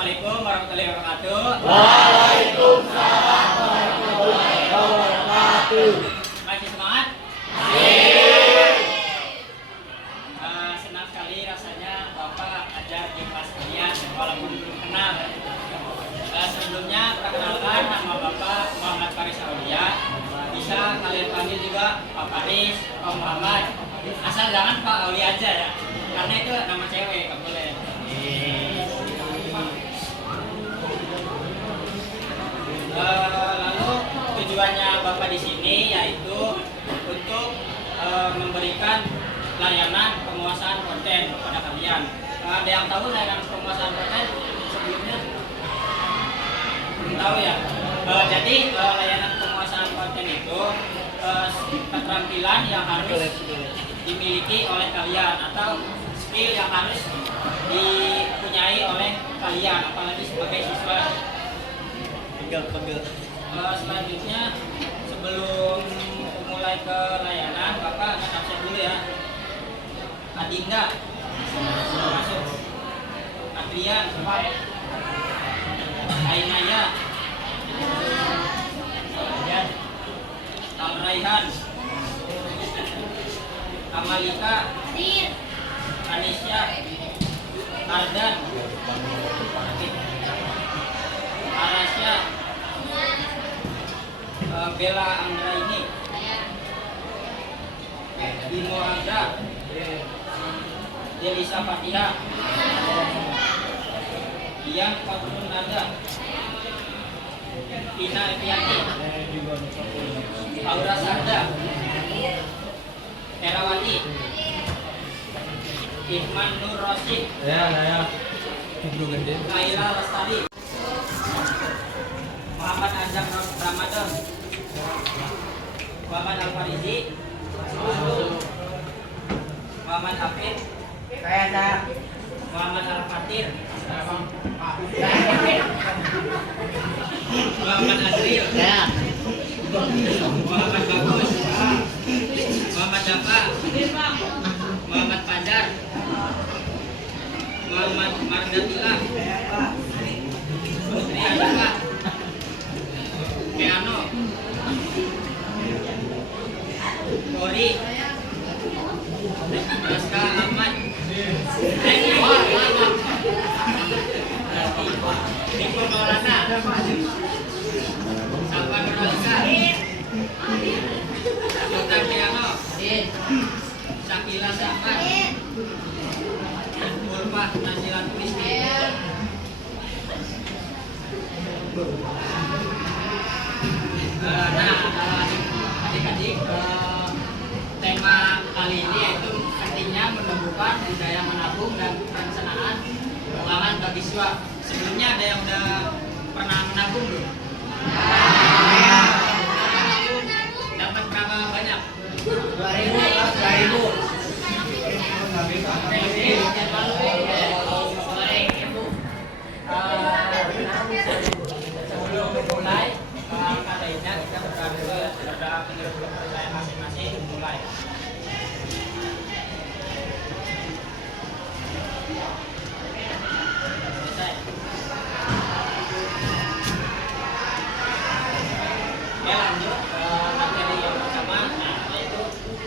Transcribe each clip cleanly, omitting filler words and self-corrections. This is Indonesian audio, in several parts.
Assalamualaikum warahmatullahi wabarakatuh. Waalaikumsalam warahmatullahi wabarakatuh. Masih semangat? Senang sekali rasanya Bapak ajar di kelas kalian walaupun belum kenal. Sebelumnya perkenalkan, nama Bapak Muhammad Faris Aulia. Bisa kalian panggil juga Pak Faris, Pak Muhammad. Asal jangan Pak Aulia aja ya, karena itu nama cewek, nggak boleh. Lalu tujuannya Bapak di sini yaitu untuk memberikan layanan penguasaan konten kepada kalian. Ada yang tahu layanan penguasaan konten sebelumnya? Belum tahu ya. Jadi layanan penguasaan konten itu keterampilan yang harus dimiliki oleh kalian atau skill yang harus dipunyai oleh kalian, apalagi sebagai siswa. Selanjutnya sebelum mulai ke layanan, Bapak akan absen dulu ya. Adinda masuk, Adrian, Ainaya, Amraihan, Amalika, Anisya, Ardan, Arasya, Bella Anggraini, Bimo Andra, Delisa Fatia, Dian Fatrun Nanda, Tina Evianti, Aura Sarda, Herawati, Ikhman Nur Rosid, Kaila Lestari, Muhammad Azam Ramadan, Muhammad Al-Farizi, Muhammad Hafid, Muhammad Al-Fatir, Muhammad Azril, Muhammad Bagus, Muhammad Dafa, Muhammad Fajar, Muhammad Mardatila, Putri Adaka, Keano, Kori, Raska Ahmad, Niko Maulana, Salva Nuralisa, Sultan Keano, Syakila Syahman, Ulfah Nazila Turisti. Adik-adik, tema kali ini yaitu pentingnya menumbuhkan budaya menabung dan perencanaan keuangan bagi siswa. Sebelumnya ada yang udah pernah menabung belum? Dapat berapa banyak? 2.000. Sebelum mulai katanya kita berdoa dulu ya, berdoa menurut kepercayaan masing-masing. Mulai. Selesai. Oke, lanjut ke materi yang pertama, yaitu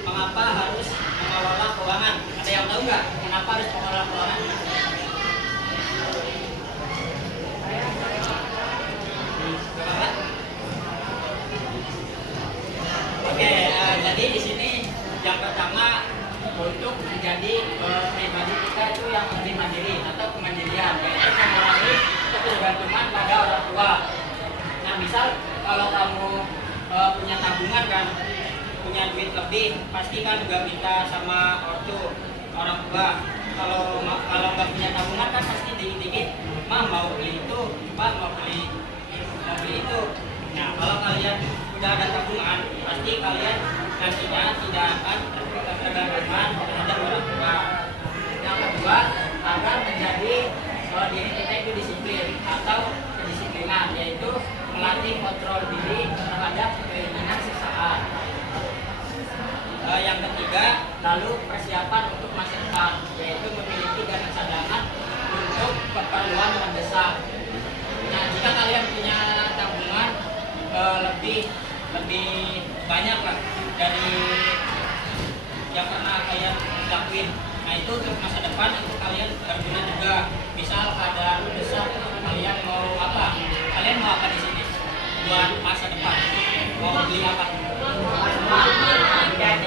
mengapa harus mengelola keuangan. Ada yang tahu nggak kenapa harus mengelola keuangan? Oke, jadi di sini yang pertama untuk menjadi pribadi kita itu yang lebih mandiri atau kemandirian, yaitu mengurangi ketergantungan pada orang tua. Nah, misal kalau kamu punya tabungan kan, punya duit lebih, pasti kan juga minta sama orang tua. Kalau nggak punya tabungan kan pasti dikit-dikit, "Mah mau beli itu, Pak mau beli itu." Nah, kalau kalian udah ada tabungan, pasti kalian nantinya tidak akan tergantung terhadap orang tua. Yang kedua, agar menjadi diri kita itu disiplin atau kedisiplinan, yaitu melatih kontrol diri terhadap keinginan sesaat. Yang ketiga, lalu persiapan untuk masa depan, yaitu memiliki dana cadangan untuk keperluan mendesak. banyak lah dari yang pernah kalian lakuin. Nah itu untuk masa depan itu kalian berguna juga. Misal ada besar kalian mau apa? Kalian mau apa di sini? Buat masa depan. Mau beli apa?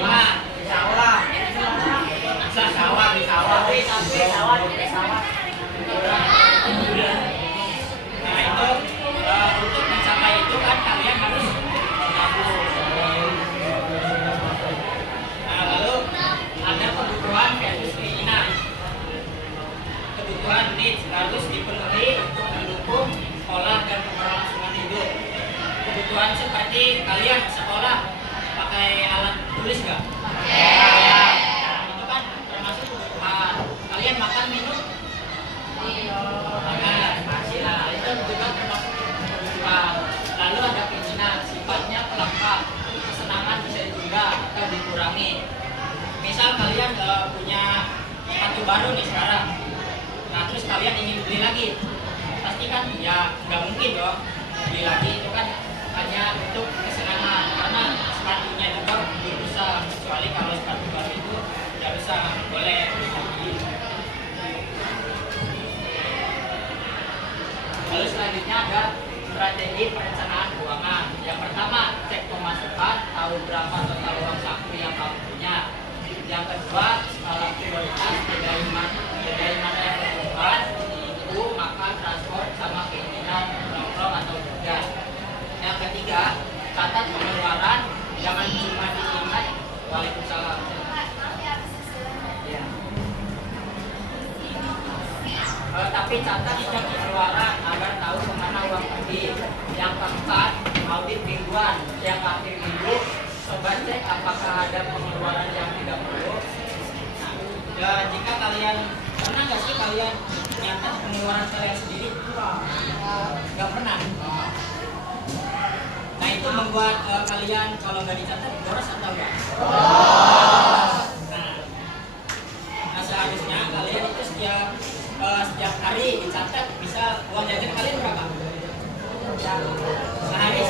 Nah, Sawah. sawah di sawah. Nah itu untuk mencapai itu kan kalian harus menabung. Nah lalu ada kebutuhan versus keinginan. Kebutuhan needs harus dipenuhi untuk mendukung sekolah dan keberlangsungan hidup. Kebutuhan seperti kalian sekolah pakai alat tulis nggak? Nah, itu kan termasuk kebutuhan. Kalian makan minum? Makan. Nah, itu juga termasuk kebutuhan. Lalu ada keinginan, sifatnya pelengkap. Kesenangan bisa ditunda atau dikurangi. Misal kalian punya sepatu baru nih sekarang. Nah, terus kalian ingin beli lagi. Pasti kan ya nggak mungkin dong beli lagi, itu kan hanya untuk kesenangan karena sepatunya juga berusaha, kecuali kalau sepatu baru itu tidak bisa boleh lagi. Lalu selanjutnya ada strategi perencanaan keuangan. Yang pertama, cek pemasukan, tahu berapa total uang saku yang kamu punya. Yang kedua, skala prioritas, bedain mana yang kebutuhan, itu makan, transport, sama keinginan nongkrong atau tidak. Yang ketiga, catat pengeluaran, jangan cuma diingat. Waalaikumsalam. Ya. Tapi catat jejak pengeluaran agar tahu kemana uang pergi. Yang keempat, audit mingguan. Yang akhir minggu, coba cek apakah ada pengeluaran yang tidak perlu. Nah, jika kalian pernah nggak sih kalian nyatat pengeluaran kalian sendiri? Nggak pernah. Nah itu membuat kalian kalau nggak dicatat boros atau enggak? Nah seharusnya kalian itu setiap hari dicatat bisa uang jajan kalian berapa? Sehari.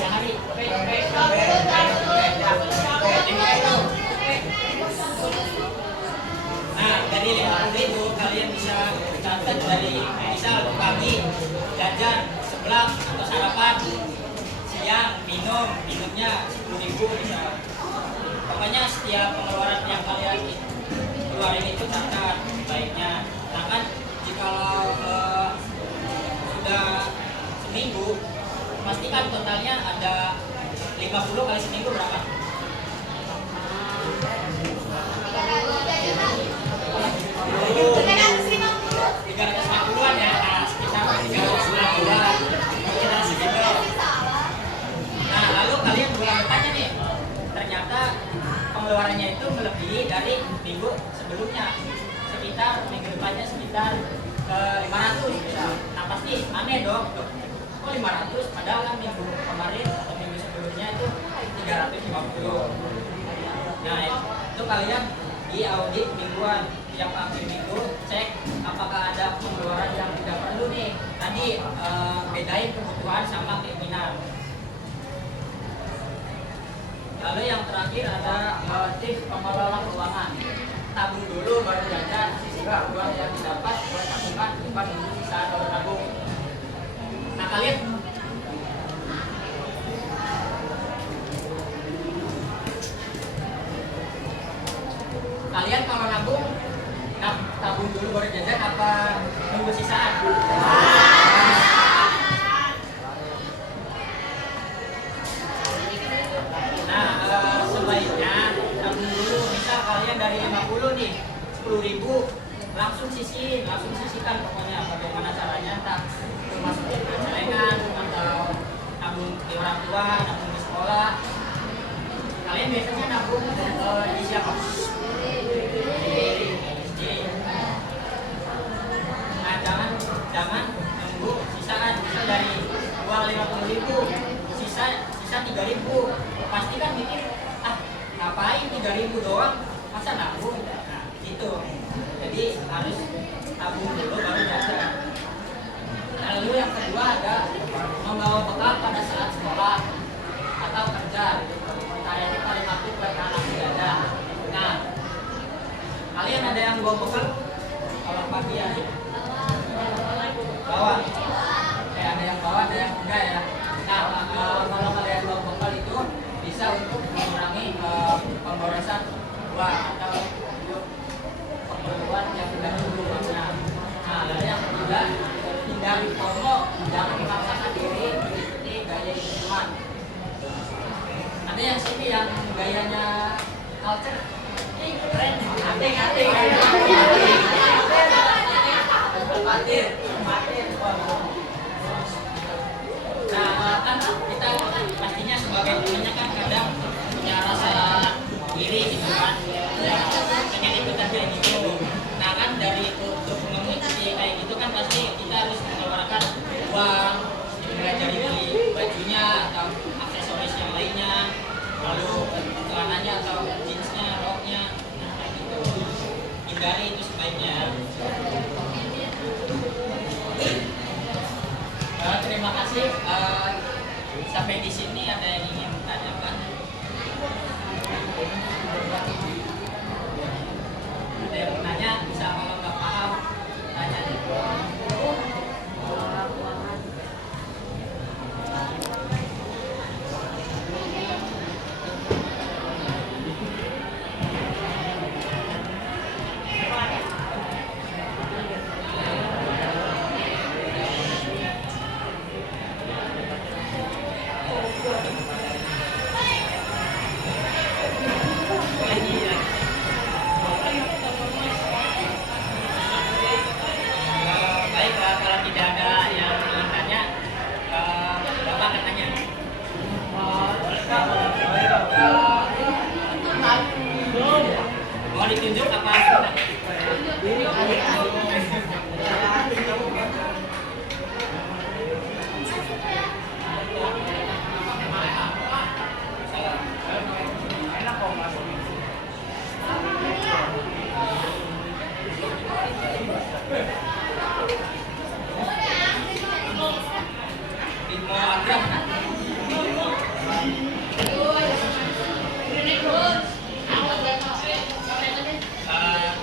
Nah dari 50.000 kalian bisa catat dari misal pagi jajan seblak atau sarapan, siang minumnya 10.000 bisa. Pokoknya setiap pengeluaran yang kalian keluarin itu catat baiknya. Nah kan jikalau sudah seminggu pastikan totalnya ada 50 kali seminggu berapa? 350-an ya, nah, sekitar 350-an kita segitu. Nah lalu kalian boleh bertanya nih, ternyata pengeluarannya itu melebihi dari minggu sebelumnya, sekitar minggu depannya sekitar 500 misal. Nah pasti aneh dong, kok 500 padahal kan minggu kemarin atau minggu sebelumnya itu 350. Nah itu kalian di audit mingguan, yang akhir minggu cek apakah ada pengeluaran yang tidak perlu nih. Tadi bedain kebutuhan sama keinginan. Lalu yang terakhir ada tips pengelola keuangan. Tabung dulu baru jajan, sisihkan uang yang didapat buat tabungan, bukan menunggu sisa atau tabung. Nah kalian kalau nabung, tabung dulu baru jajan apa nunggu sisaan? Nah sebaiknya tabung dulu. Misal kalian dari 50 nih 10.000 langsung sisihkan pokoknya. Bagaimana caranya? Entah masukin ke celengan atau nabung di orang tua, nabung di sekolah. Kalian biasanya nabung di siapa? Nah jangan nunggu sisaan. Misal dari uang 50.000 sisa 3.000, pasti kan mikir ngapain 3.000 doang, masa nabung? Nah gitu. Jadi harus tabung dulu baru jajan. Lalu yang kedua ada membawa bekal pada saat sekolah atau kerja. Kayak kita bawa. Ada yang bawa, ada yang enggak ya. Nah, kalau kalian bawa bekal itu bisa untuk mengurangi pemborosan uang atau perburuan yang tidak perlu uangnya. Nah, lalu yang ketiga, hindari FOMO, jangan memaksakan diri mengikuti gaya teman. Ada yang sini yang gayanya culture, keren, anting. Nah, kan kita pastinya sebagai temannya kan kadang punya rasa iri gitu kan, ya pengen ikutan kayak gitu. Nah kan dari untuk mengikuti kayak gitu kan pasti kita harus mengeluarkan uang, mulai dari beli bajunya atau aksesoris yang lainnya, lalu celananya atau jeansnya, roknya, nah kayak gitu. Hindari itu sebaiknya. Terima kasih. Sampai di sini ada yang ingin tanyakan? Ada yang nanya, bisa kalau nggak paham tanya. Baiklah, kalau tidak ada yang ingin tanya, Bapak akan tanya. Mau ditunjuk apa? Mau akrab kan?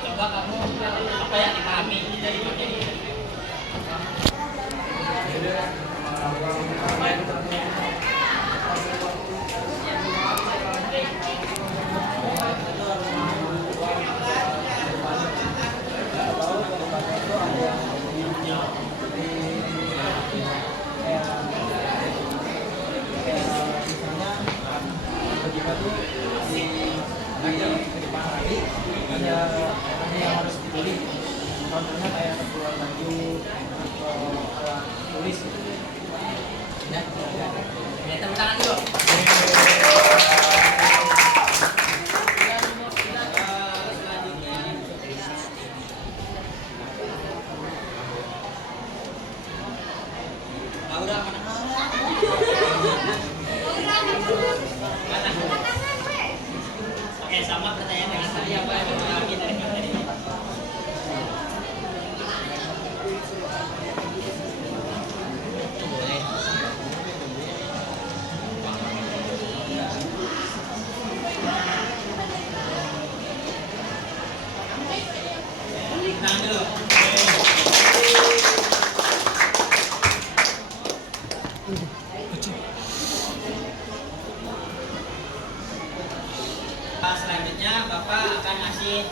Coba kamu apa yang dipahami dari materi ini? Ada yang harus dibeli, contohnya kayak keperluan baju atau alat tulis gitu. Ya, tepuk tangan dulu. Selanjutnya, Laura mana? Oke, sama pertanyaan dengan tadi apa yang dialami dari materi ini? Tangan dulu. Selanjutnya Bapak akan ngasih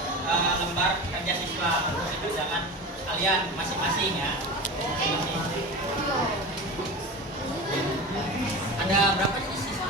lembar kerja siswa untuk dikerjakan kalian masing-masing ya. Ada berapa sih siswa?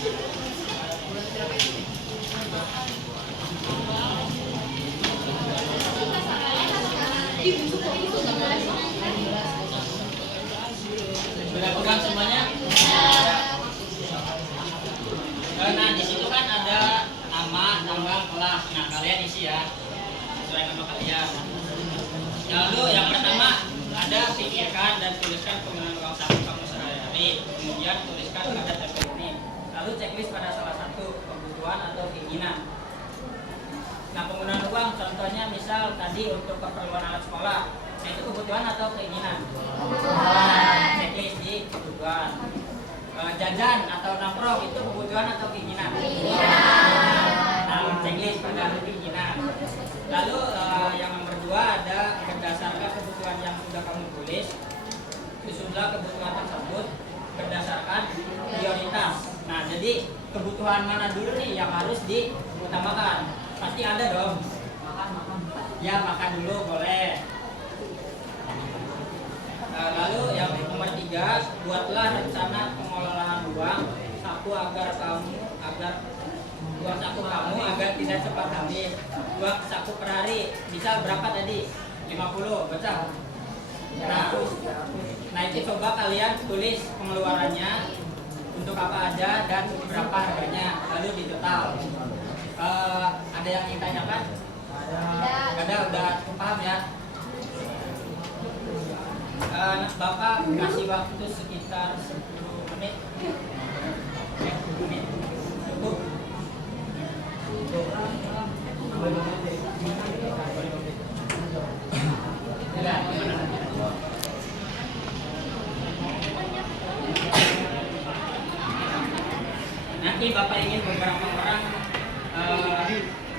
Sudah pegang semuanya? Nah, di situ kan ada nama, tanggal, kelas. Nah, kalian isi ya, sesuai nama kalian. Lalu yang pertama ada pikirkan dan tuliskan penggunaan uang saku kamu sehari-hari. Kemudian tuliskan pada tabel ini. Lalu checklist pada salah satu kebutuhan atau keinginan. Nah, penggunaan uang contohnya misal tadi untuk keperluan alat sekolah. Nah, itu kebutuhan atau keinginan? Checklist di kebutuhan. Jajan atau nongkrong itu kebutuhan atau keinginan? Nah, checklist pada keinginan. Lalu yang nomor 2 ada berdasarkan kebutuhan yang sudah kamu tulis, susunlah kebutuhan tersebut berdasarkan prioritas. Nah, jadi kebutuhan mana dulu nih yang harus diutamakan? Pasti ada dong. Ya, makan dulu boleh. Lalu yang nomor 3, buatlah rencana pengelolaan uang saku uang saku kamu agar tidak cepat habis. Uang saku per hari, misal berapa tadi? 50, baca. Nah itu coba kalian tulis pengeluarannya untuk apa aja dan berapa harganya, lalu ditotal. Ada yang ingin tanyakan? Ada, udah paham ya? Bapak kasih waktu sekitar 10 menit. Cukup. Nanti Bapak ingin beberapa orang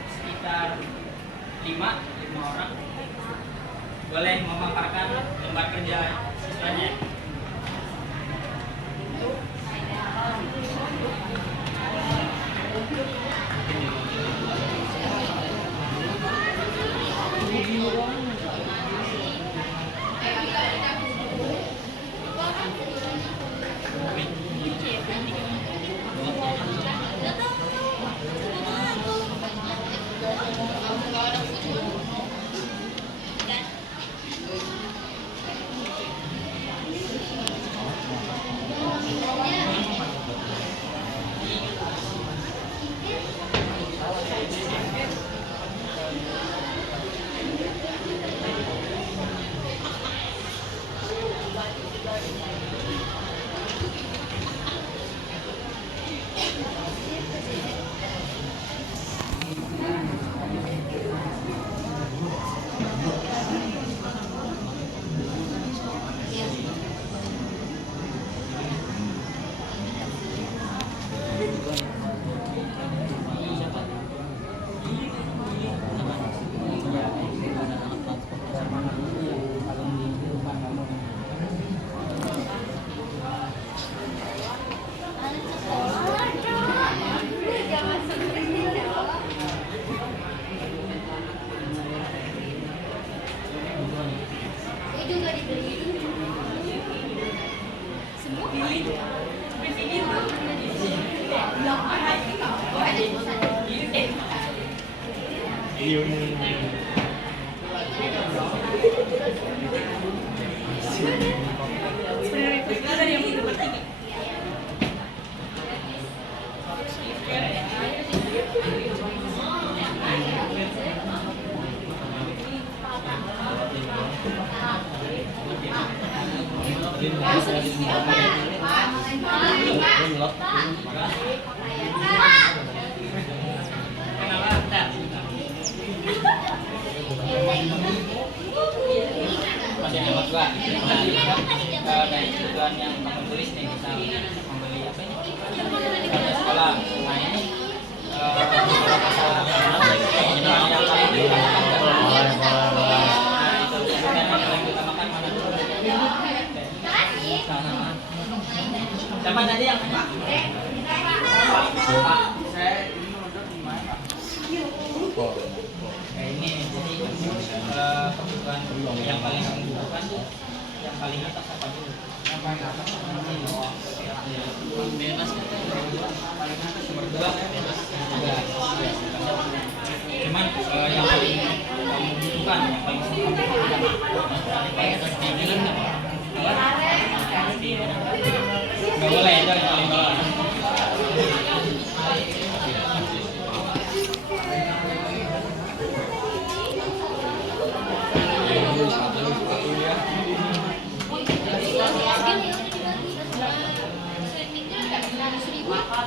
sekitar 5 orang boleh memaparkan lembar kerja siswanya. Dari tujuan yang kamu tulis nih, misal membeli apa ini? Kartu sekolah. Nah ini siapa tadi yang Pak? Saya ini untuk gimana? Ini jadi kebutuhan yang paling kamu butuhkan tuh yang paling atas apa dulu? Yang paling atas bebas.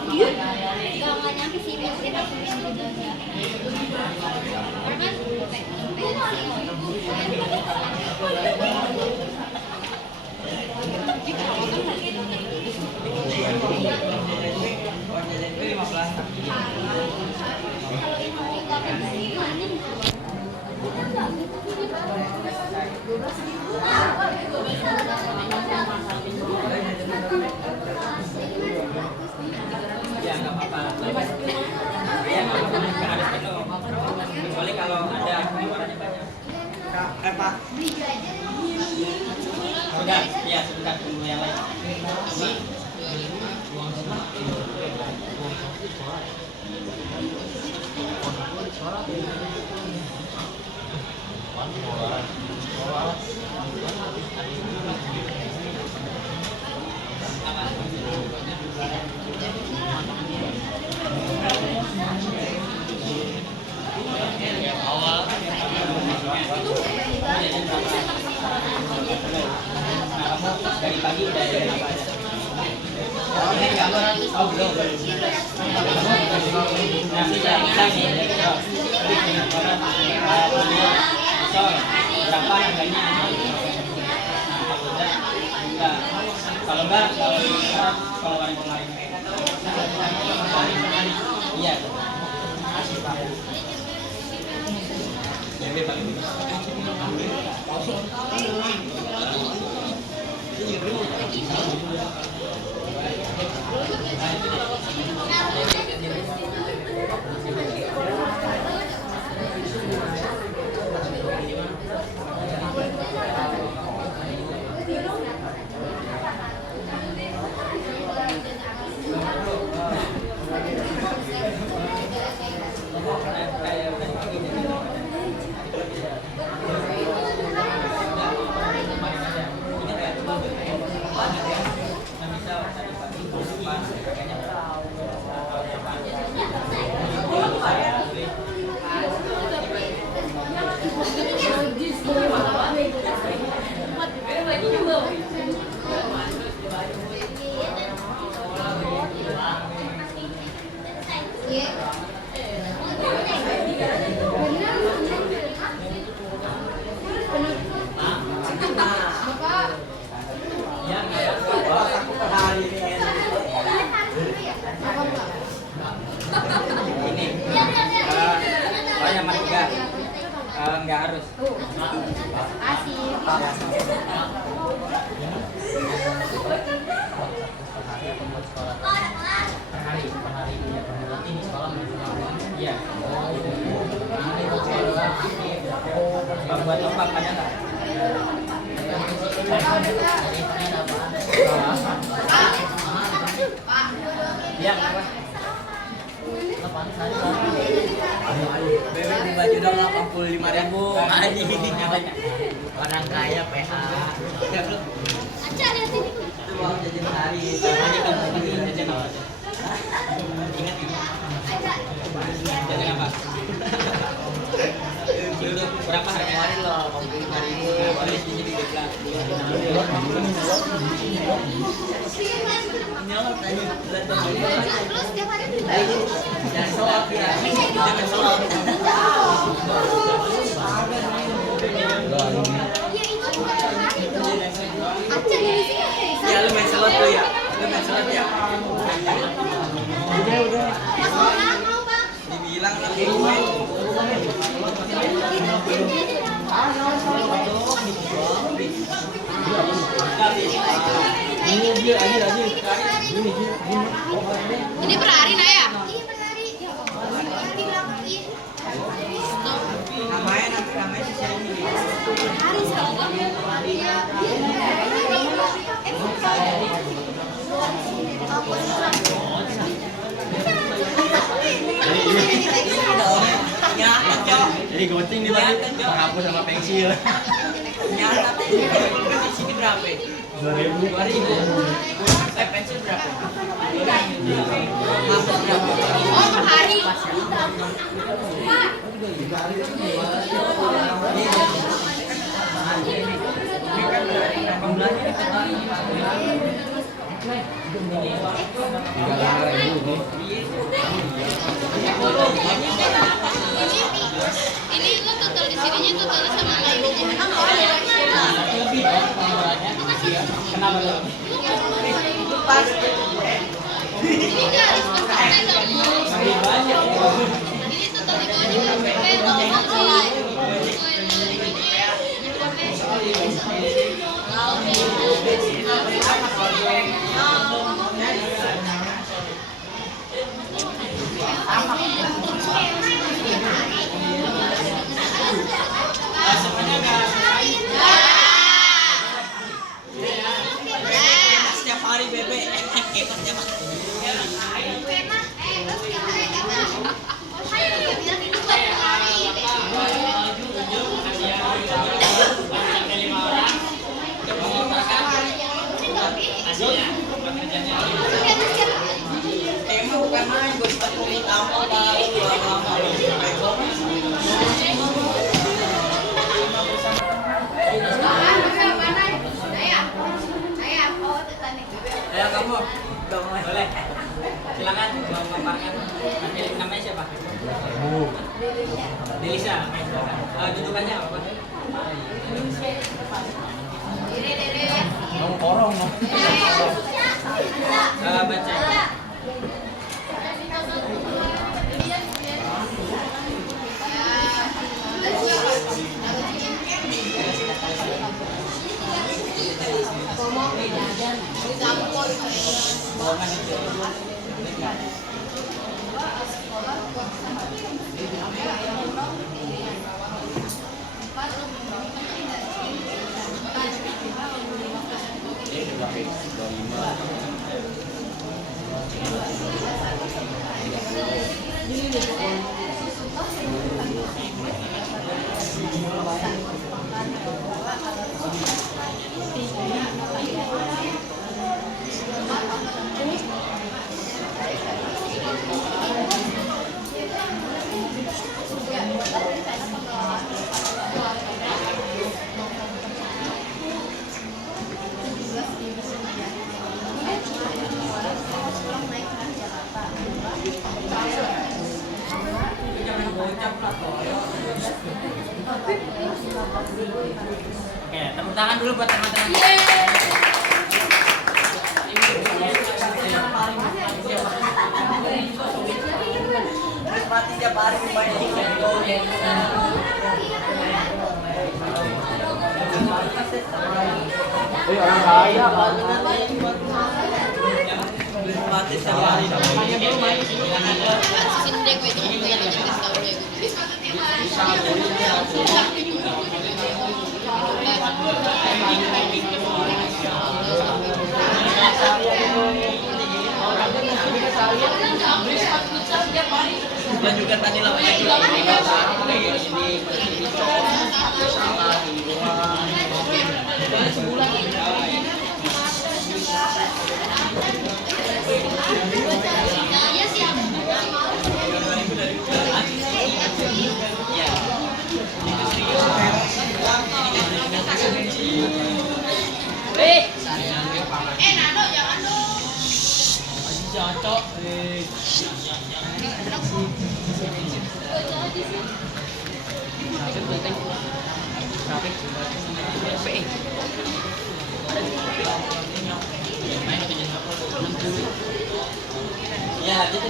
nggak nyampe sih, biasanya langsung yang udah ya. Karena kan Ya nggak apa-apa. Ya nggak apa-apa. Kan harus penuh. Kecuali kalau ada pengeluarannya banyak. Pak. Sudah, ya sebentar tunggu yang lain. Ini dari pagi udah jajan apa aja? Ini nggak oh belum. Nah bisa nih. Berapa harganya? Enggak. Kalau enggak, kalau kemarin. Iya. Jadi paling nggak harus. Iya. Buat lompat ada nggak? Iya. Bebek di baju dong 85.000. Orang kaya PH. Aca lihat ini. Itu mau jajan sehari. Ini kan jajan apa? Ingat ini. Jajan apa? Berapa harganya? Kemarin loh 85.000. Boleh jadi 13. Nyolot aja. Terus tiap hari beli baju. Jangan sholat ya. Jangan sholat. Ya itu bukan tiap hari dong. Aca dari sini. Ya lu main sholat tuh ya. Lu main sholat ya. Udah. Mas orang mau bang? Dibilang lagi gue. Ini per hari Naya? Iya per hari. Ya Allah, di belakang iya. Namanya sih ini. Hari sama. Iya. Jadi gunting di baju, menghapus sama pensil. Nyatat ini berapa? 2.000. Pensil berapa? Menghapus berapa? Oh per hari. Ini itu total di sininya total sama mayonnaise. Kenapa lo? Ini enggak disponsori sama. Lebih banyak. Ini total di bawahnya PP Semuanya nggak Setiap hari bebek hebatnya mah. hasilnya pekerjaannya. Emang bukan main, gue suka kulit apa lama-lama. Ayo kamu, boleh. Silakan memaparkan. Namanya siapa? Delisa. Dudukannya apa? Kamu korong no. Baca. Oke, tepuk tangan dulu buat teman-teman. Terus mati tiap hari main Orang kaya kan. mati tiap hari. Sini deh gue itu gue yang aja kasih tau Dan juga tadi Iya siap. Nano jangan dong. Cocok. Ya, gitu.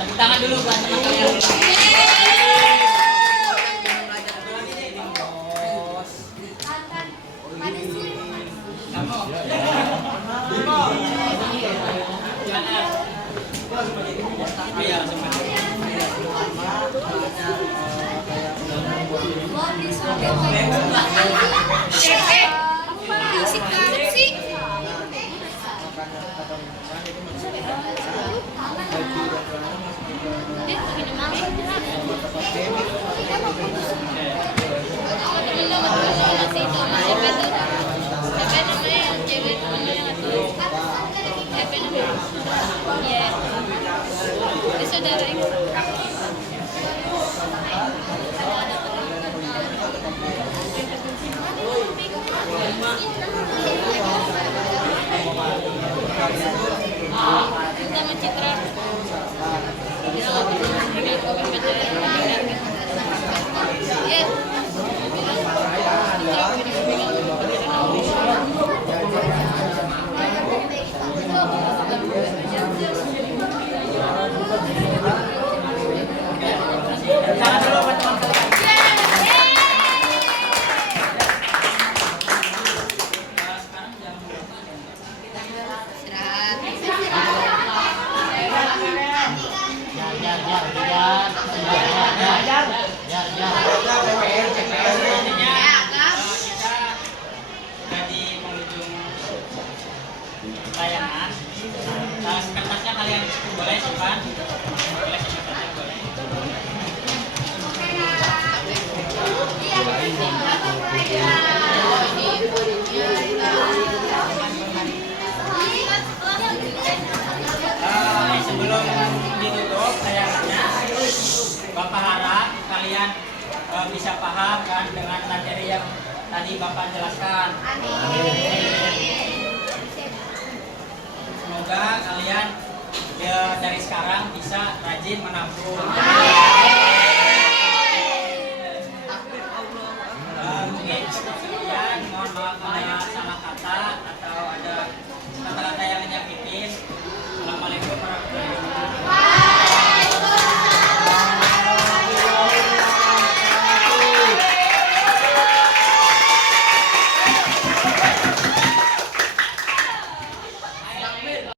Tepuk tangan dulu buat teman-teman. Kamu. Berisik banget sih. Dia begini malu. Sama Citra. Kita di penghujung layangan. Kertasnya kalian boleh simpan. Boleh simpan boleh. Sebelum ditutup layangannya, Bapak harap kalian bisa paham kan dengan materi yang tadi Bapak jelaskan. Semoga kalian dari sekarang bisa rajin menabung. Mungkin cukup sekian, mohon maaf ada salah